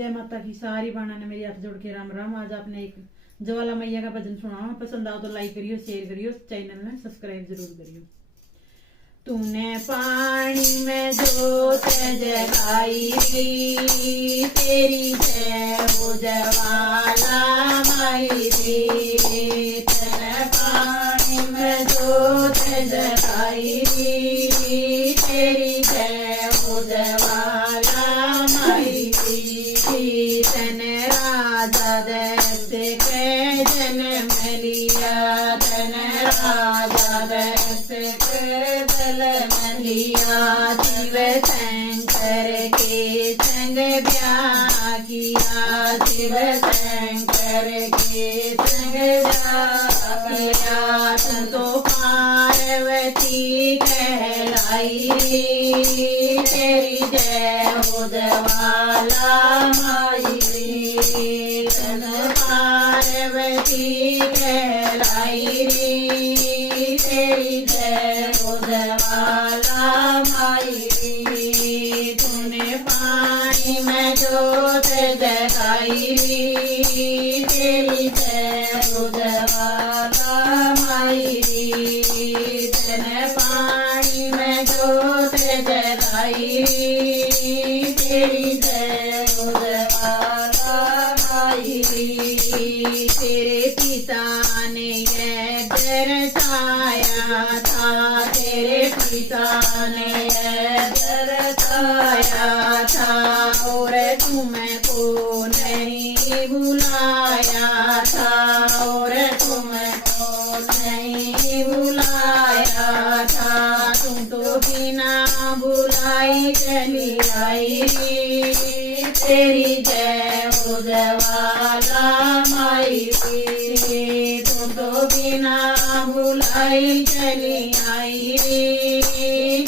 जय माता की सारी बाणा ने मेरी हाथ जोड़ के राम राम। आज आपने एक ज्वाला मैया का भजन सुनाओ। पसंद आओ तो लाइक करियो, शेयर करियो, चैनल में सब्सक्राइब जरूर करियो। तूने पानी में जोत जगाई, तेरी जय हो ज्वाला माई रे। तूने पानी में जोत जगाई, तेरी जय हो ज्वाला माई रे। तने राजा दस के जन्म लिया, तन राजा दस के जन्म लिया। शिव शंकर के संग ब्याह किया, शिव शंकर के संग ब्याह किया। तू तो पार्वती कहलाई, तेरी जय हो ज्वाला माई रे। तन पार्वती कहलाई रे, तेरी जय हो ज्वाला माई रे। तूने पानी में जोत जगाई रे, तेरी जय हो ज्वाला माई रे। तूने पानी में जोत जगाई रे, तेरी जय हो ज्वाला माई रे। तेरे पिता ने यह दर्शाया था, तेरे पिता ने यह दर्शाया था। और तुमको नहीं बुलाया था, और तुमको नहीं बुलाया था। तुम तो बिना बुलाई चली आई, तेरी जय हो ज्वाला माई रे। तुम तो बिना बुलाई चली आई,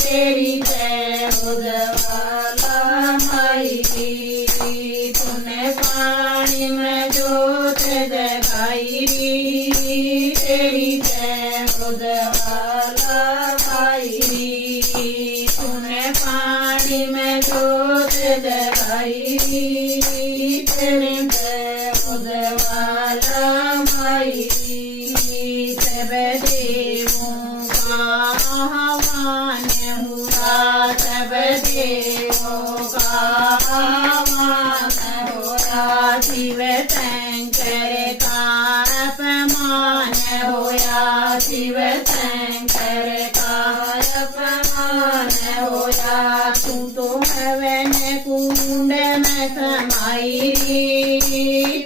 तेरी जय हो ज्वाला माई रे। तूने पानी में जोत जगाई रे, तेरी जय हो ज्वाला माई रे। तूने पानी में जोत जगाई रे, तेरी जय हो ज्वाला माई रे। सब देवों का आह्वान हुआ, सब देवों का आह्वान हुआ। शिव शंकर का अपमान होया, शिव शंकर का अपमान होया। तू तो हवन कुंड में समाई रे,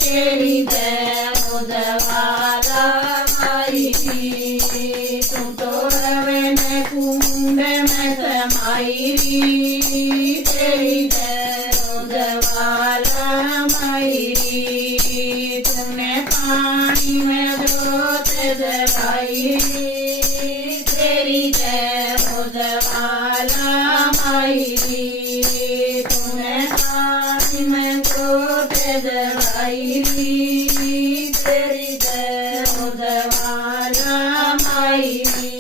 तेरी जय हो ज्वाला माई रे। तू तो हवन कुंड में समाई रे, तेरी जय हो ज्वाला माई रे। तूने पानी में जोत जगाई रे, तेरी जय हो ज्वाला माई रे। तूने पानी में जोत जगाई रे, तेरी जय हो ज्वाला माई रे।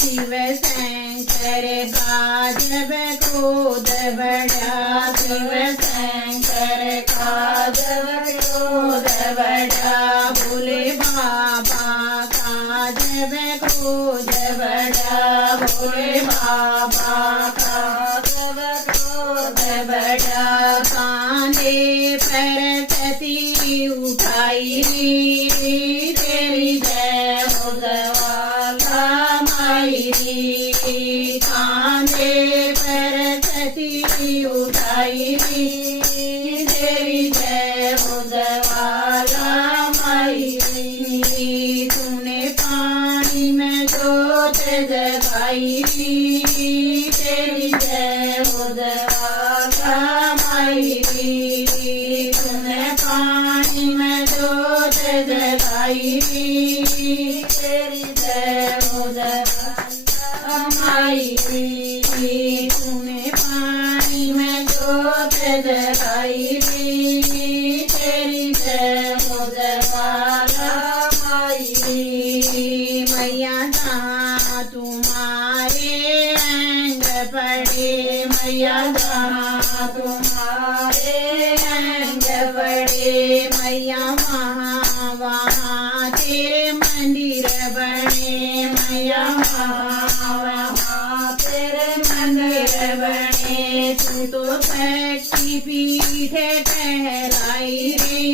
शिव शंकर का जब क्रोध बढ़ा, शिव शंकर का जब क्रोध बढ़ा। भोले बाबा का जब क्रोध बढ़ा, भोले बाबा का जब क्रोध बढ़ा। कांधे पर सती उठाई रे, तेरी जय हो ज्वाला माई रे। कांधे पर सती उठाई रे, तेरी जय हो ज्वाला माई रे। तूने पानी में जोत जगाई रे, तेरी जय हो ज्वाला माई रे। तूने पानी में जोत जगाई रे, तेरी जय हो ज्वाला माई रे। तूने पानी में जोत जगाई रे, तेरी जय हो ज्वाला माई रे। मैया जहाँ तुम्हारे अंग पड़े, मैया जहाँ तुम्हारे बड़े मैया वहाँ वहाँ तेरे मंदिर बने मैया वहाँ तेरे मंदिर बने तू तो शक्ति पीठ कहलाई रे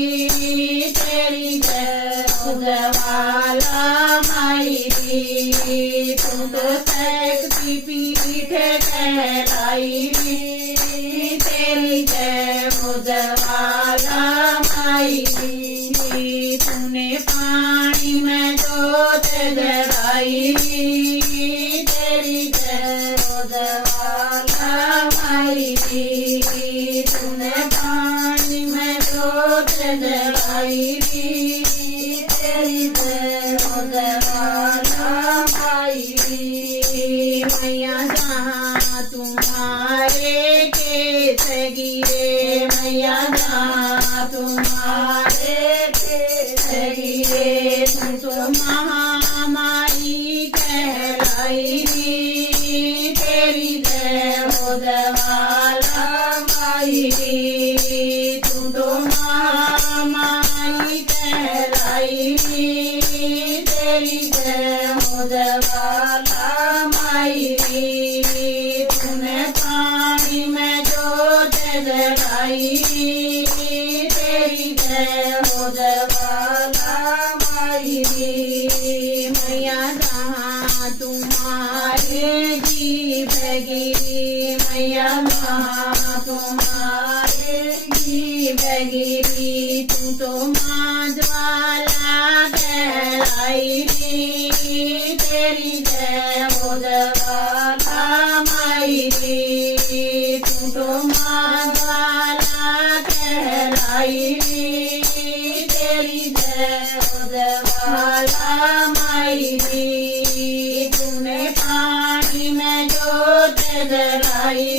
तेरी जय ज्वाला माई रे तू तो शक्ति पीठ कहलाई रे तेरी जय ज्वाला माई रे तूने पानी में जोत जलाई तेरी जय ज्वाला माई रे तूने पानी में जोत जलाई तेरी जय ज्वाला माई रे मैया जहाँ तुम्हारे केस गिरे मैया जहाँ तुम्हारे केस गिरे तू तो महामारी कहलाई तेरी जय ज्वाला माई रे तू तो महामारी कहलाई तेरी जय ज्वाला माई रे तूने पानी में जोत जलाई तेरी जय ज्वाला माई रे मैया जहाँ तुम्हारे जीव गिरी मैया जहाँ तुम्हारे जीव गिरी तू तो माँ ज्वाला कहलाई तेरी जय ज्वाला माई रे तू तो माँ ज्वाला कहलाई तेरी जय ज्वाला माई रे तूने पानी में जोत जलाई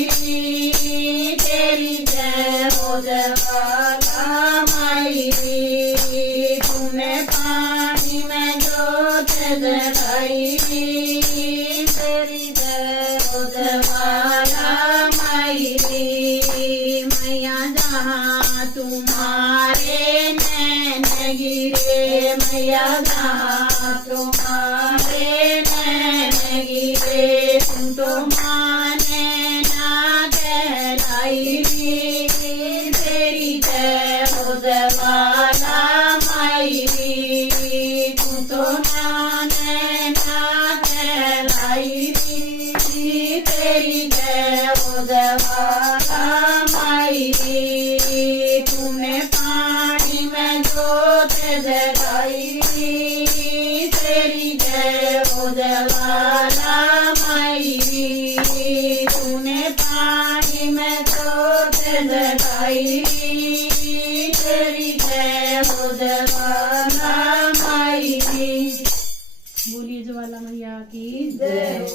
तेरी जय ज्वाला माई रे तूने पानी में जोत जलाई तेरी जय ज्वाला माई रे मैया जहाँ तुम्हारे नैन गिरे मैया जहाँ तुम्हारे नैन गिरे तुम तो माने ना कहलाई तेरी जय ज्वाला माई रे तू तो माने ना कहलाई तेरी जय ज्वाला माई रे तूने पानी में जोत जलाई तेरी जय ज्वाला माई रे तूने पानी में जोत जलाई तेरी जय ज्वाला माई रे। बोलिए ज्वाला मैया की जय।